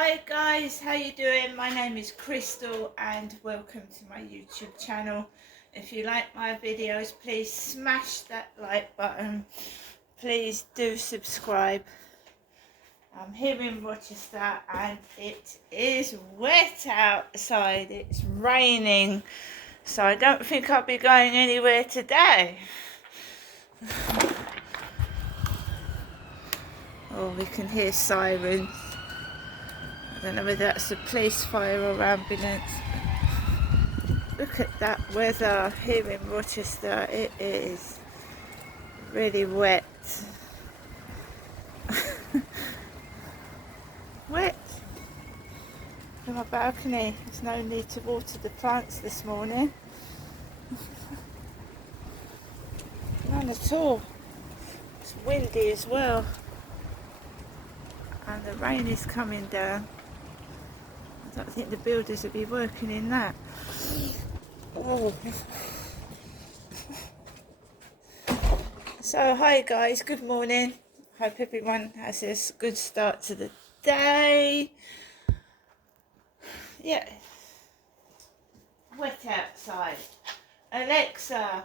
Hi guys, how you doing? My name is Crystal and welcome to my YouTube channel. If you like my videos, please smash that like button. Please do subscribe. I'm here in Rochester and it is wet outside. It's raining, so I don't think I'll be going anywhere today. Oh, we can hear sirens. I don't know whether that's a police, fire or ambulance. Look at that weather here in Rochester. It is really wet. Wet. On my balcony. There's no need to water the plants this morning. None at all. It's windy as well. And the rain is coming down. I don't think the builders will be working in that. Oh. So hi guys, good morning. Hope everyone has a good start to the day. Yeah, wet outside. Alexa,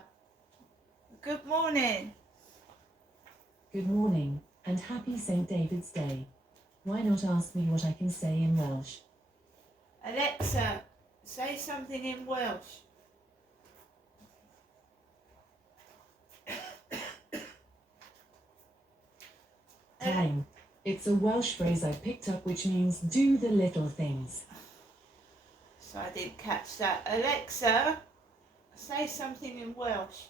good morning. Good morning, and happy St. David's Day. Why not ask me what I can say in Welsh? Alexa, say something in Welsh. Time. It's a Welsh phrase I picked up which means do the little things. So I didn't catch that. Alexa, say something in Welsh.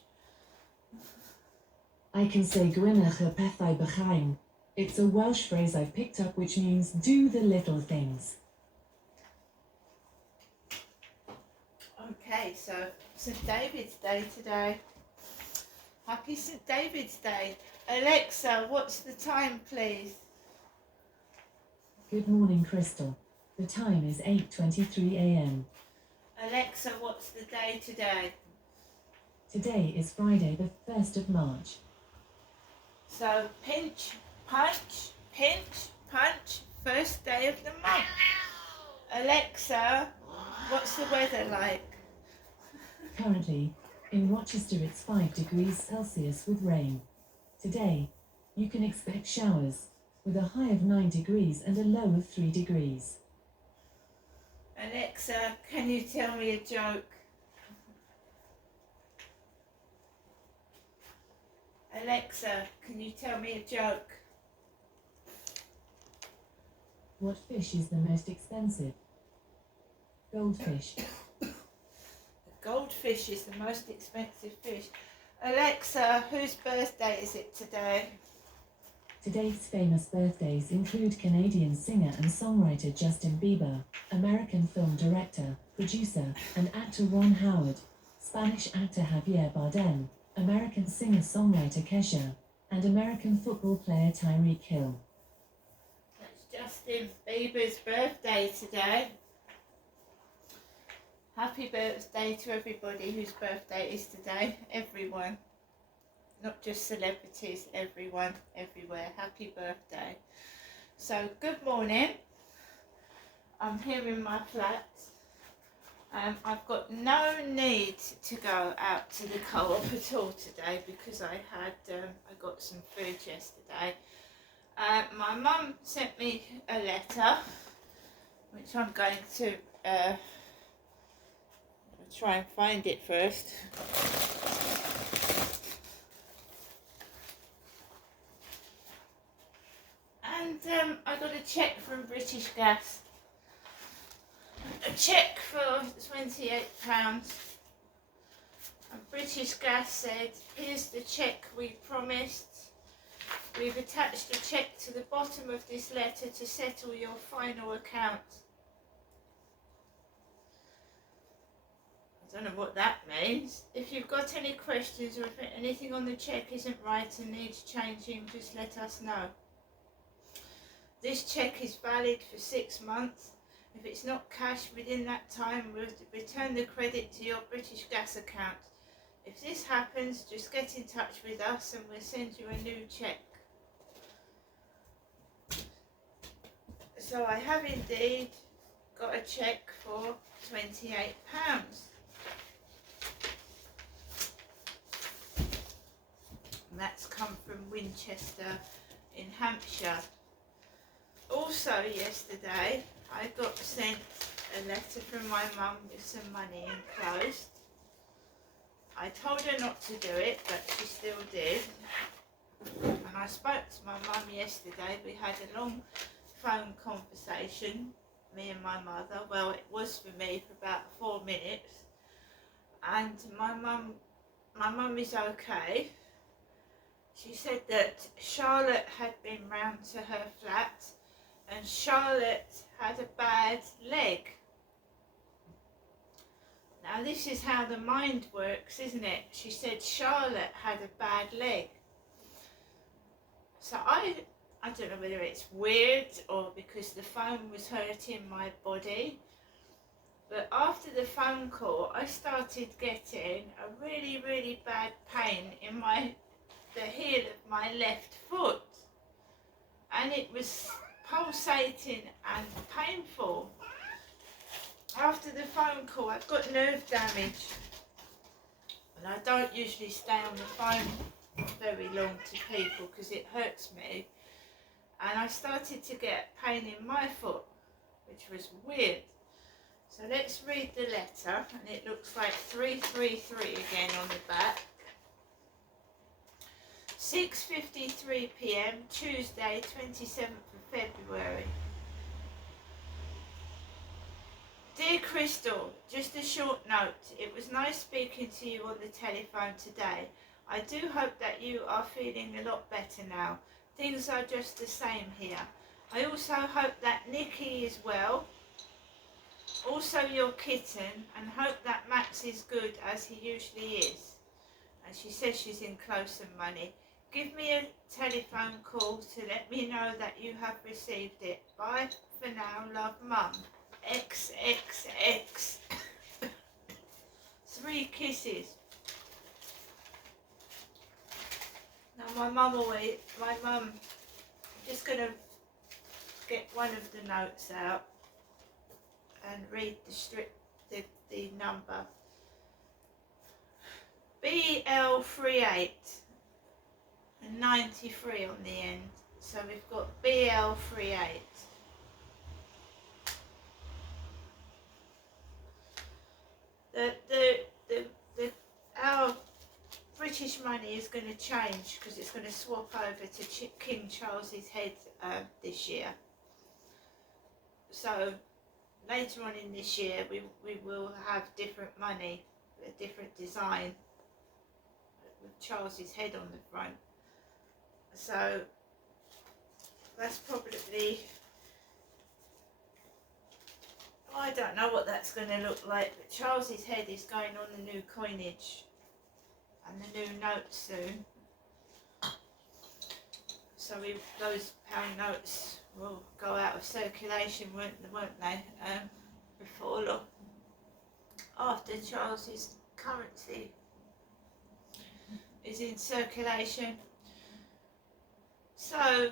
I can say gwynech y pethau bychain. It's a Welsh phrase I've picked up which means do the little things. Okay, so St. David's Day today. Happy St. David's Day. Alexa, what's the time, please? Good morning, Crystal. The time is 8:23 a.m. Alexa, what's the day today? Today is Friday, the 1st of March. So pinch, punch, first day of the month. Alexa, what's the weather like? Currently, in Rochester it's 5 degrees Celsius with rain. Today, you can expect showers, with a high of 9 degrees and a low of 3 degrees. Alexa, can you tell me a joke? Alexa, can you tell me a joke? What fish is the most expensive? Goldfish. Goldfish is the most expensive fish. Alexa, whose birthday is it today? Today's famous birthdays include Canadian singer and songwriter Justin Bieber, American film director, producer, and actor Ron Howard, Spanish actor Javier Bardem, American singer-songwriter Kesha, and American football player Tyreek Hill. That's Justin Bieber's birthday today. Happy birthday to everybody whose birthday is today. Everyone. Not just celebrities, everyone, everywhere. Happy birthday. So, good morning. I'm here in my flat. I've got no need to go out to the co-op at all today because I got some food yesterday. My mum sent me a letter, which I'm going to try and find it first. And I got a cheque from British Gas. A cheque for £28. And British Gas said, here's the cheque we promised. We've attached a cheque to the bottom of this letter to settle your final account. I don't know what that means. If you've got any questions or if anything on the cheque isn't right and needs changing, just let us know. This cheque is valid for 6 months. If it's not cashed within that time, we'll return the credit to your British Gas account. If this happens, just get in touch with us and we'll send you a new cheque. So I have indeed got a cheque for £28. And that's come from Winchester in Hampshire. Also yesterday I got sent a letter from my mum with some money enclosed. I told her not to do it, but she still did. And I spoke to my mum yesterday. We had a long phone conversation, me and my mother. Well, it was for me for about 4 minutes. And my mum is okay. She said that Charlotte had been round to her flat and Charlotte had a bad leg. Now this is how the mind works, isn't it? She said Charlotte had a bad leg. So I don't know whether it's weird or because the phone was hurting my body, but after the phone call I started getting a really, really bad pain in the heel of my left foot, and it was pulsating and painful. After the phone call, I've got nerve damage, and I don't usually stay on the phone very long to people because it hurts me, and I started to get pain in my foot, which was weird. So let's read the letter, and it looks like 333 again on the back. 6:53 p.m. Tuesday 27th of February. Dear Crystal, just a short note. It was nice speaking to you on the telephone today. I do hope that you are feeling a lot better now. Things are just the same here. I also hope that Nikki is well, also your kitten, and hope that Max is good as he usually is. And she says she's enclosed some money. Give me a telephone call to let me know that you have received it. Bye for now, love, Mum. XXX. 3 kisses. Now my mum, just going to get one of the notes out and read the number. BL38 and 93 on the end. So we've got BL38. Our British money is going to change because it's going to swap over to King Charles's head this year. So later on in this year we will have different money, a different design with Charles's head on the front. So that's probably, I don't know what that's going to look like, but Charles's head is going on the new coinage and the new notes soon. So those pound notes will go out of circulation, won't they? Before long, after Charles's currency is in circulation. So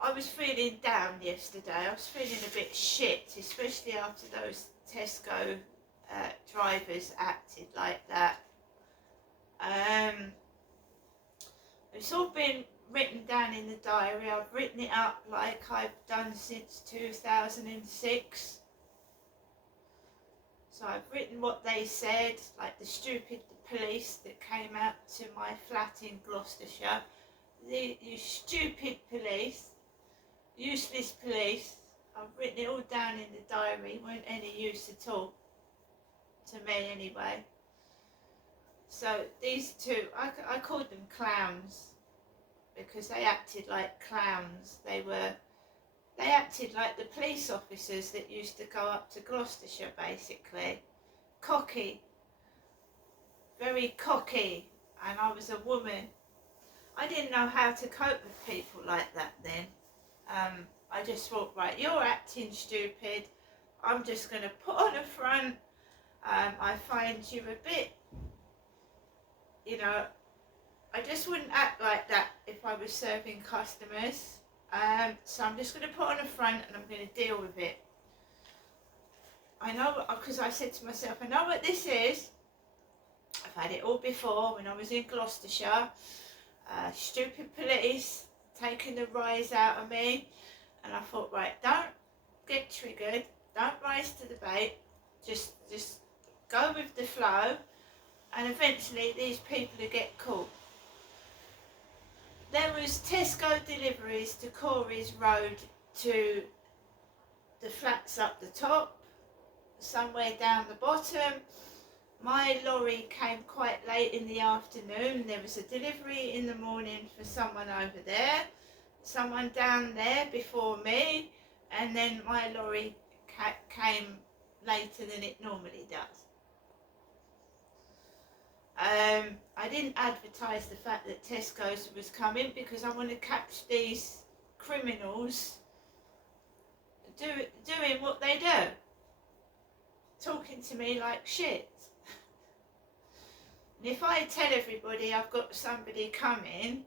I was feeling down yesterday. I was feeling a bit shit, especially after those Tesco drivers acted like that. It's all been written down in the diary. I've written it up like I've done since 2006. So I've written what they said, like the stupid police that came out to my flat in Gloucestershire. You stupid police, useless police. I've written it all down in the diary. Weren't any use at all to me anyway. So these two, I called them clowns because they acted like clowns. They acted like the police officers that used to go up to Gloucestershire, basically. Cocky, very cocky, and I was a woman. I didn't know how to cope with people like that then. I just thought, right, you're acting stupid. I'm just going to put on a front. I find you a bit, I just wouldn't act like that if I was serving customers. So I'm just going to put on a front and I'm going to deal with it. I know, because I said to myself, I know what this is. I've had it all before when I was in Gloucestershire. Stupid police taking the rise out of me. And I thought, right, don't get triggered. Don't rise to the bait. Just go with the flow. And eventually these people will get caught. There was Tesco deliveries to Corey's Road to the flats up the top, somewhere down the bottom. My lorry came quite late in the afternoon. There was a delivery in the morning for someone over there, someone down there before me, and then my lorry came later than it normally does. I didn't advertise the fact that Tesco's was coming because I want to catch these criminals doing what they do, talking to me like shit. And if I tell everybody I've got somebody coming,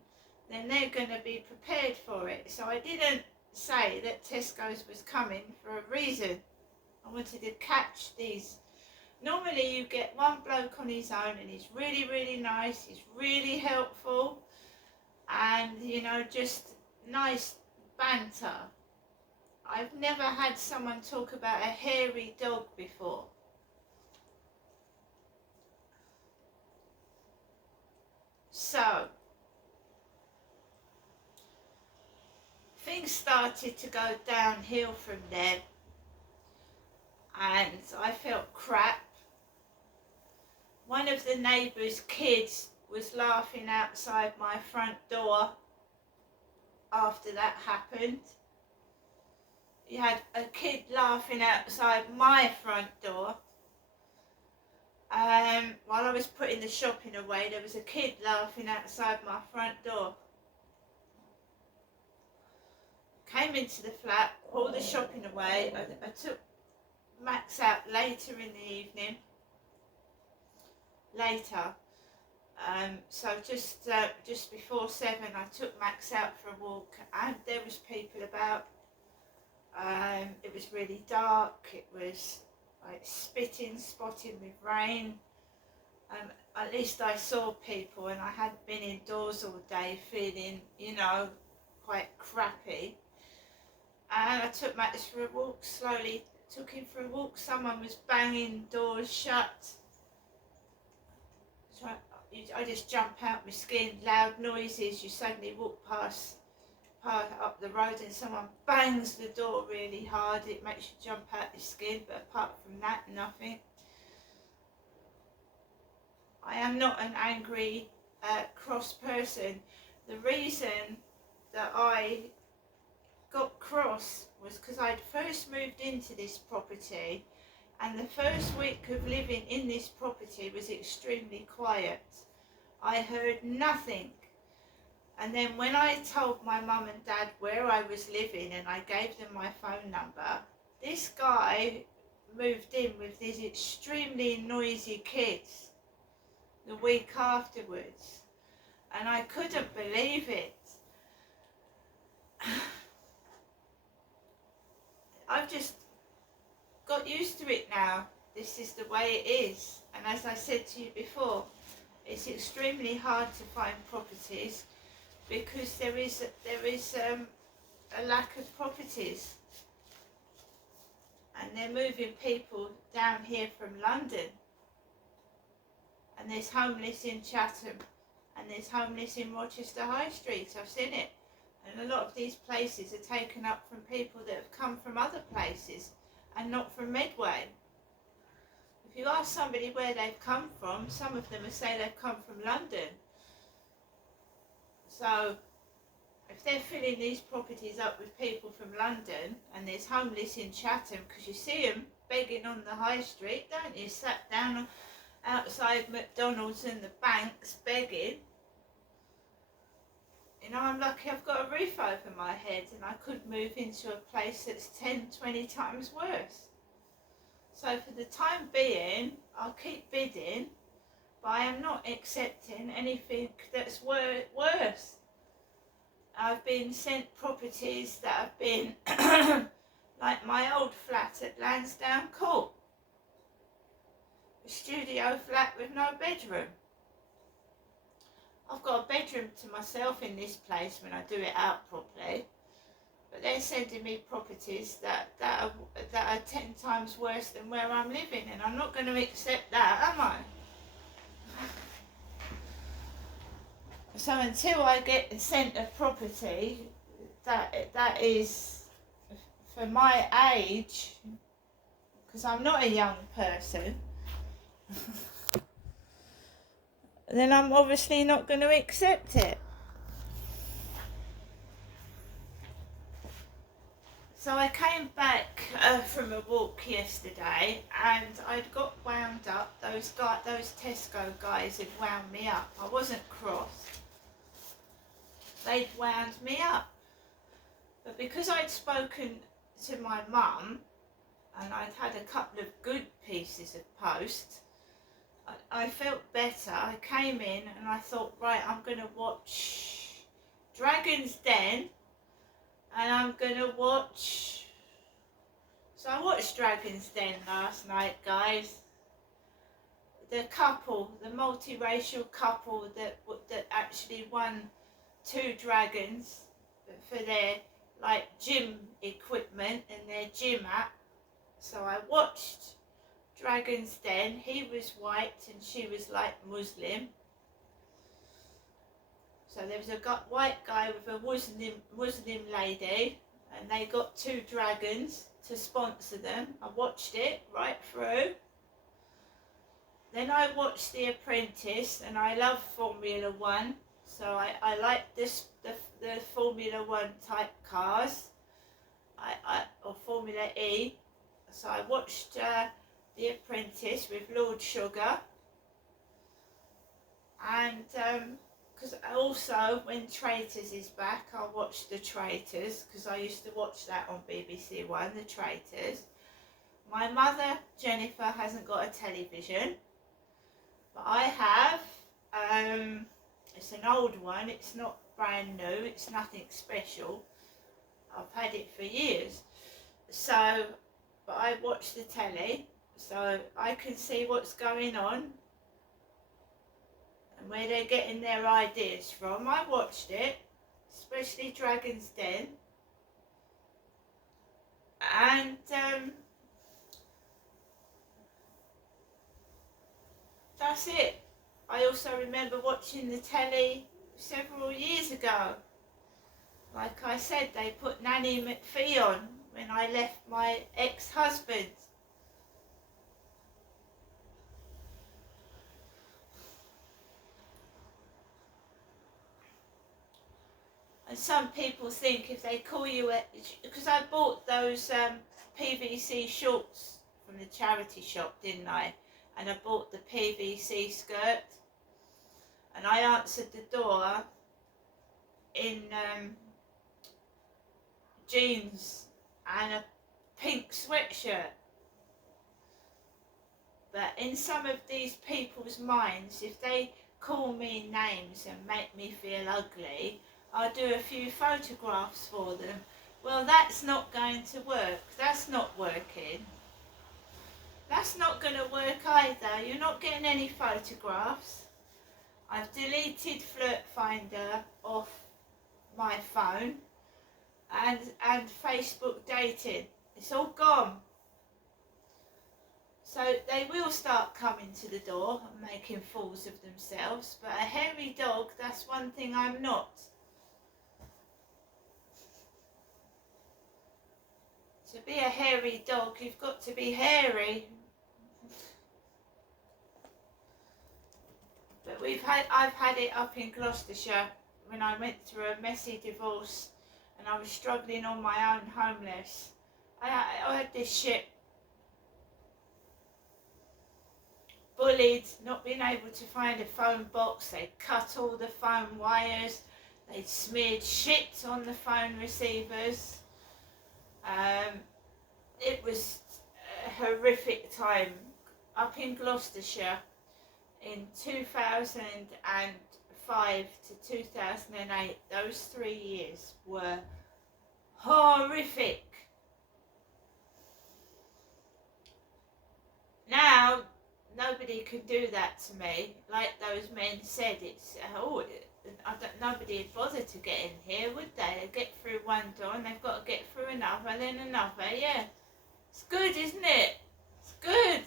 then they're going to be prepared for it. So I didn't say that Tesco's was coming for a reason. I wanted to catch these. Normally you get one bloke on his own and he's really, really nice, he's really helpful, and you know, just nice banter. I've never had someone talk about a hairy dog before. So things started to go downhill from there, and I felt crap. One of the neighbours' kids was laughing outside my front door after that happened. You had a kid laughing outside my front door. While I was putting the shopping away, there was a kid laughing outside my front door. Came into the flat, pulled the shopping away. I took Max out later in the evening. So just before 7, I took Max out for a walk, and there was people about. It was really dark. It was like spotting with rain. At least I saw people, and I hadn't been indoors all day feeling, you know, quite crappy. And I took Max for a walk, slowly took him for a walk. Someone was banging doors shut. So I just jump out my skin, loud noises. You suddenly walk past up the road and someone bangs the door really hard. It makes you jump out your skin, but apart from that, nothing. I am not an angry, cross person. The reason that I got cross was because I'd first moved into this property, and the first week of living in this property was extremely quiet. I heard nothing. And then when I told my mum and dad where I was living and I gave them my phone number, this guy moved in with these extremely noisy kids the week afterwards. And I couldn't believe it. I've just got used to it now. This is the way it is. And as I said to you before, it's extremely hard to find properties because there is a lack of properties, and they're moving people down here from London, and there's homeless in Chatham, and there's homeless in Rochester High Street. I've seen it, and a lot of these places are taken up from people that have come from other places and not from Medway. If you ask somebody where they've come from, some of them will say they've come from London. So if they're filling these properties up with people from London, and there's homeless in Chatham, because you see them begging on the high street, don't you? Sat down outside McDonald's and the banks begging. You know, I'm lucky I've got a roof over my head, and I could move into a place that's 10, 20 times worse. So for the time being, I'll keep bidding, but I am not accepting anything that's worse. I've been sent properties that have been like my old flat at Lansdowne Court, a studio flat with no bedroom. I've got a bedroom to myself in this place when I do it out properly, but they're sending me properties that are 10 times worse than where I'm living, and I'm not going to accept that, am I? So until I get sent a property that is for my age, because I'm not a young person, then I'm obviously not going to accept it. So I came back from a walk yesterday, and I'd got wound up. Those Tesco guys had wound me up. I wasn't cross. They'd wound me up. But because I'd spoken to my mum, and I'd had a couple of good pieces of post, I felt better. I came in and I thought, right, I'm going to watch Dragon's Den, and I'm going to watch... So I watched Dragon's Den last night, guys. The couple, the multiracial couple that actually won 2 dragons for their like gym equipment and their gym app. So I watched Dragon's Den. He was white and she was like Muslim. So there was a white guy with a Muslim lady, and they got 2 dragons to sponsor them. I watched it right through. Then I watched The Apprentice, and I love Formula One, so I like the Formula One type cars, or Formula E. So I watched The Apprentice with Lord Sugar, and because also when Traitors is back, I'll watch The Traitors, because I used to watch that on BBC One, The Traitors. My mother, Jennifer, hasn't got a television, but I have. It's an old one, it's not brand new, it's nothing special. I've had it for years. So, but I watch the telly, so I can see what's going on and where they're getting their ideas from. I watched it, especially Dragon's Den, and that's it. I also remember watching the telly several years ago. Like I said, they put Nanny McPhee on when I left my ex-husband. And some people think if they call you because I bought those PVC shorts from the charity shop, didn't I? And I bought the PVC skirt, and I answered the door in jeans and a pink sweatshirt. But in some of these people's minds, if they call me names and make me feel ugly, I'll do a few photographs for them. Well, that's not going to work. That's not working. That's not going to work either. You're not getting any photographs. I've deleted Flirt Finder off my phone, and Facebook dating. It's all gone. So they will start coming to the door and making fools of themselves, but a hairy dog, that's one thing I'm not. To be a hairy dog, you've got to be hairy. But I've had it up in Gloucestershire when I went through a messy divorce and I was struggling on my own, homeless. I had this shit. Bullied, not being able to find a phone box. They'd cut all the phone wires. They'd smeared shit on the phone receivers. It was a horrific time up in Gloucestershire in 2004. 2005 to 2008, those 3 years were horrific. Now, nobody could do that to me. Like those men said, nobody would bother to get in here, would they? They get through one door and they've got to get through another, then another. Yeah, it's good, isn't it? It's good.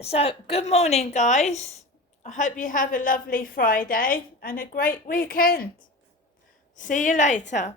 So, good morning, guys. I hope you have a lovely Friday and a great weekend. See you later.